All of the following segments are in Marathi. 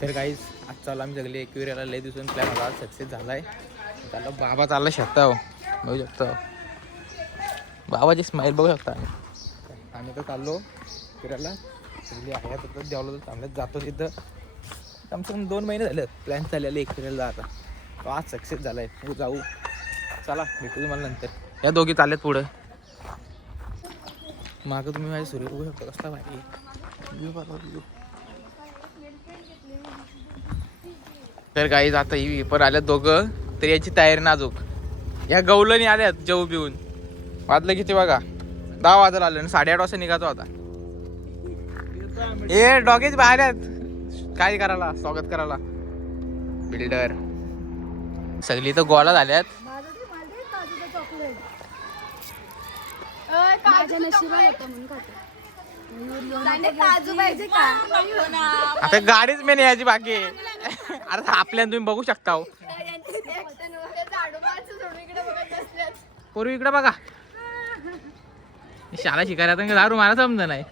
तर काहीच आज चालू आम्ही सगळे एकविराला लय दिवसून प्लॅन होता, सक्सेस झालाय. त्याला बाबा चालला शकता हो, बघू शकता बाबाची स्माईल बघू शकता. आम्ही तर चाललो फिरायला सगळी आहे तर जेवलो चांगलं जातो तिथं. कमसे कम 2 महिने झाले प्लॅन चाललेलं एक फिरायला जायचा. तो आज सक्सेस झालाय. हो जाऊ, चला भेटू तुम्हाला नंतर. या दोघी चालल्यात पुढं. मागं तुम्ही माझ्या सूर्य बघू शकता कसला भारी. तर काही आता ही पेपर आल्यात दोघं, तर याची तयारी नाजूक. या गवलनी आल्यात जेऊ पिऊन. वाजलं किती बघा, 10 वाजायला आलं आणि 8:30 वाजता निघायचो आता. ए डॉगेज बाहेर आहेत काय करायला, स्वागत करायला. बिल्डर सगळी तर गोळा झाल्यात. आता गाडीच मेन यायची बाकी आहे. अरे आपल्या तुम्ही बघू शकता हो. पोरू इकडे बघा, शाळा शिकायला दारू मला समज नाही.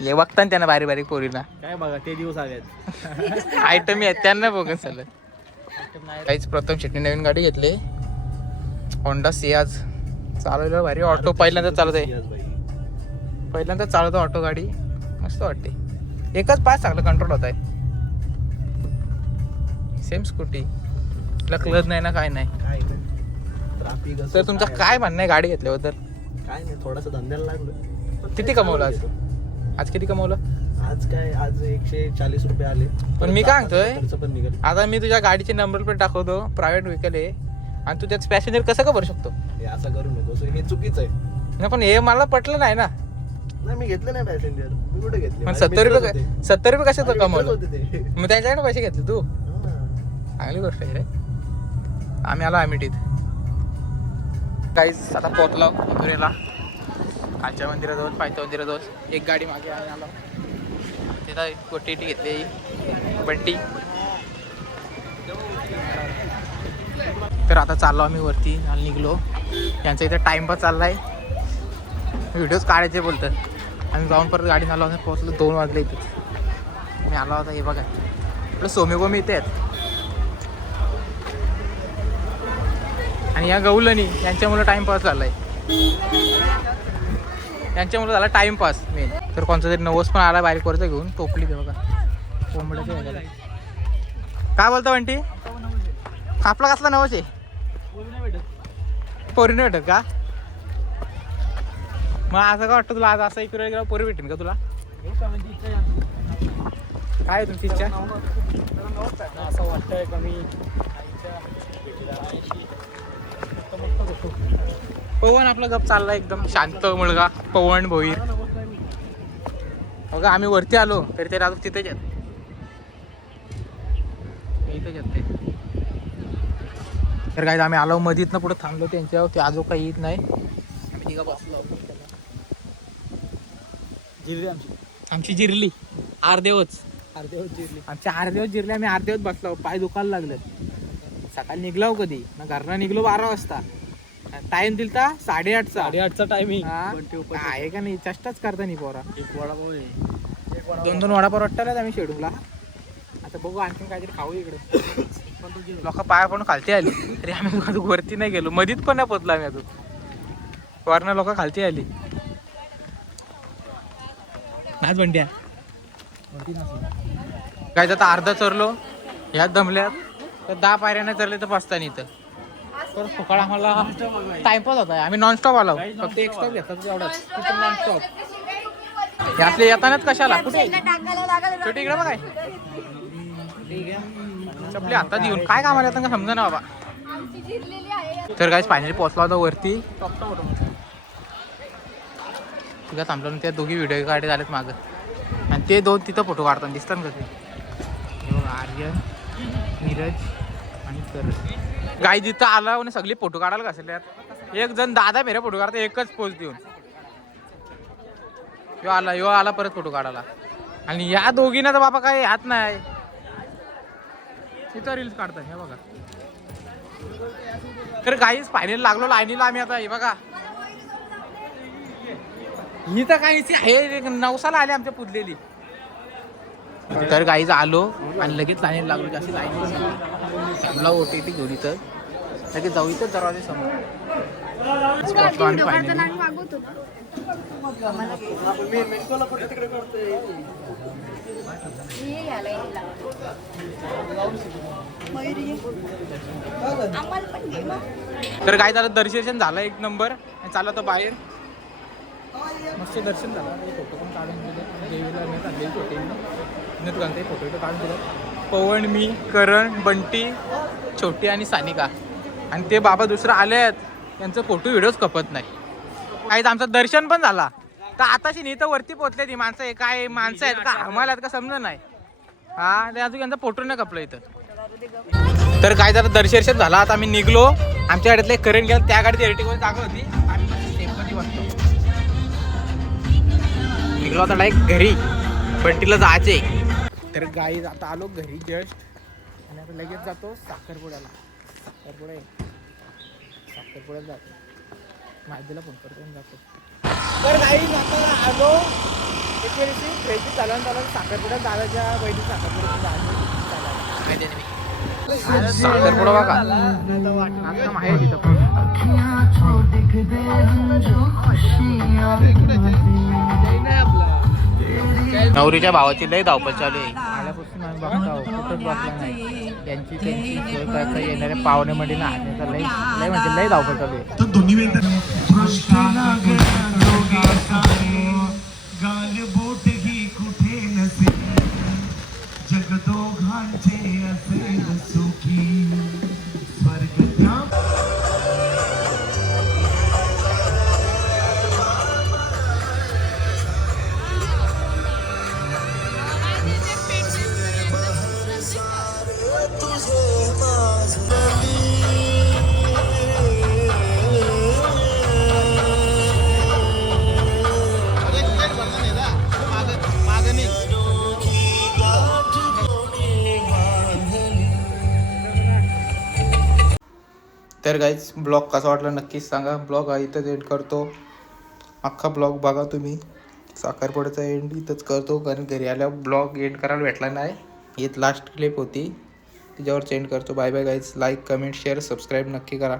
हे बघता ना त्यांना बारीक बारीक पोरीना काय बघा ते दिवस आहेत. आयटम आहेत त्यांना बघून चाललं. काहीच प्रथम शेट्टी नवीन गाडी घेतली, होंडा सियाज. चालवलं भारी ऑटो, पहिल्यांदा चालत आहे. पहिल्यांदा चालवतो ऑटो गाडी, मस्त वाटते. एकच पास चांगलं कंट्रोल होत आहे. सेम स्कूटी, तिला क्लच नाही ना काय नाही. तर तुमचं काय म्हणणं आहे गाडी घेतल्याबद्दल? काय नाही, थोडासा धंद्याला लागलो. किती कमवलं आज? आज किती कमवलं? आज काय, आज 140 रुपये आले. पण मी काय सांगतोय, खर्च पण निघाल. आता मी तुझ्या गाडीची नंबर प्लेट दाखवतो, प्रायव्हेट व्हेकल आहे आणि तू त्याच पॅसेंजर कसं का भरू शकतो? हे असं करू नको, हे चुकीचं आहे. नाही पण हे मला पटलं नाही ना. नाही मी घेतलं नाही पॅसेंजर, मी कुठे घेतले? पण 70 रुपये कशाचं कमवलं? होते ते. मग त्यांच्याकडे पैसे घेतले तू? हा. चांगली गोष्ट आहे रे. आम्ही आलो अमेठीत. काहीच आता पोहोचलो मथुरेला, खालच्या मंदिराजवळ, पायथ्या मंदिराजवळ. एक गाडी मागे आम्ही आलो, तिथं गोटी घेतली बंटी. तर आता चाललो आम्ही वरती आणि निघलो. यांचा इथं टाइमपास चाललाय, व्हिडिओज काढायचे बोलतात. आणि जाऊन परत गाडी आलो, पोहोचलो 2 वाजले इथेच. मी आलो होता हे बघा, आपलं सोमेगोमी इथे आहेत. आणि या गवलनी यांच्यामुळे टाइमपास झालाय, यांच्यामुळे झाला टाइमपास मेन. तर कोणता तरी नवस पण आला बारीक वरचा घेऊन, टोपली ते बघा कोंबड्याचे. काय बोलता बंटी? आपला कसला नवस आहे? पोरी नाही भेटत का? मग असं का वाटतं तुला, आज असं इकडे गेला पोरी भेटेन का तुला? काय आहे तुमची इच्छा? असं वाटतंय का मी पवन आपला गप चालला, एकदम शांत मुलगा पवन भोईर. बघा आम्ही वरती आलो तरी ते राजू तिथेच आहेत, इथेच येत ते. तर काय आम्ही आलो मधीतनं पुढे थांबलो त्यांच्यावर, ते आजो काही येत नाही. आम्ही तिघं बसलो. जिरली आमची जिरली अर्धेवच, जिरली. आमच्या अर्धेवच जिरले. आम्ही अर्धेवच बसलो, पाय दुखायला लागले. सकाळी निघलो कधी ना, घरनं निघलो 12 वाजता. टाइम दिलता 8:30चा. 8:30चा टायमिंग आहे का नाही, चेष्टाच करता नाही पोरा. एक वडापाव आहे, 2-2 वडापाव वाटतात आम्ही शेडूला. आता बघू आणखीन काहीतरी खाऊ इकडे. लोक पाया पण खालती आली तरी आम्ही अजून वरती नाही गेलो, मधीत पण नाही पोचलो आम्ही अजून. वरनं लोक खालती आली. नाच बंड्या काय आता अर्धा चरलो, ह्यात दमल्यात. तर 10 पायऱ्याने चरले तर बसताना इथं. तर फुकाळ आम्हाला टाइमपास होता. आम्ही नॉनस्टॉप आलो, फक्त एक स्टॉप घेतात एवढाच, तिथून नॉनस्टॉप. हे असले येतानाच कशाला कुठे छोटी इकडे बघाय चपली हातात घेऊन काय कामाला येतात का समजा ना बाबा. तर काय फायनली पोहोचला होता वरती. तुझा थांबलो ना, त्या दोघी व्हिडिओ काढले झालेत मागं, आणि ते 2 तिथं फोटो काढताना दिसतात का ते? आर्यन, नीरज आणि तर गाय जिथं आला आणि सगळी फोटो काढायला घासल्यात. एक जण 10 फेऱ्या फोटो काढतात एकच पोज देऊन. यो आला परत फोटो काढायला. आणि या दोघींना तर बाबा काय हात नाही, तिथं रील्स काढतात हे बघा. तर काहीच फायनल लागलो लाईनीला आम्ही. आता हे बघा, ही तर काहीच आहे, 9 साला आली आमच्या पुजलेली. तर गाईच आलो आणि लगेच लाईन लागलो जास्त लाईन चांगला ओटी ती घेऊन इथं लगेच जाऊ इथं दरवाजे समोर स्पॉटला आणि फायनली तर काय झालं दर्शन झालं एक नंबर आणि चालला तर बाहेर मस्त दर्शन झालं फोटो पण काढून दिले देवीला मी काढले फोटो काढून दिलं पवन मी करण बंटी छोटी आणि सानिका आणि ते बाबा दुसरं आले आहेत त्यांचं फोटो व्हिडिओज खपत नाही काहीच आमचं दर्शन पण झाला तर आताशी नाही तर वरती पोहोचले ती माणसं काय माणसं आहेत का आम्हाला आहेत का समजलं नाही हा ते अजून त्यांचा फोटो नाही खपलं इथं तर काय झालं दर्शन झाला आता आम्ही निघलो आमच्या गाडीतले करण गेला त्या गाडीत एर्टिगोची जागा होती आम्ही सेफमध्ये बसलो निघलो आता डायरेक्ट घरी बंटीला जायचे तर गाई आता आलो घरी जस्ट आणि आता लगेच जातो साखरपुड्याला साखरपुड्याला जातो माझीला फोन करतो जातो तर गाई आता आलो एक वेळेची फ्रेंडची चालवून साखरपुड्यात दादाच्या बहिणी साखरपुडा बघा आता माहेर तिथं नवरीच्या भावाची लय धावपळ चालू आहे आल्यापासून आम्ही बघतो कुठंच बसला नाही त्यांची सोय करता येणाऱ्या पाहुण्यामध्ये ना आणण्याचा लय म्हणजे लय धावपळ चालू आहे तर गाईज ब्लॉग कसा वाटला नक्कीच सांगा ब्लॉग इथंच एंड करतो अख्खा ब्लॉग बघा तुम्ही साखरपुड्याचा एंड इथंच करतो कारण घरी आल्यावर ब्लॉग एंड करायला भेटला नाही ही लास्ट क्लिप होती तिच्यावर एंड करतो bye bye guys like comment share subscribe नक्की करा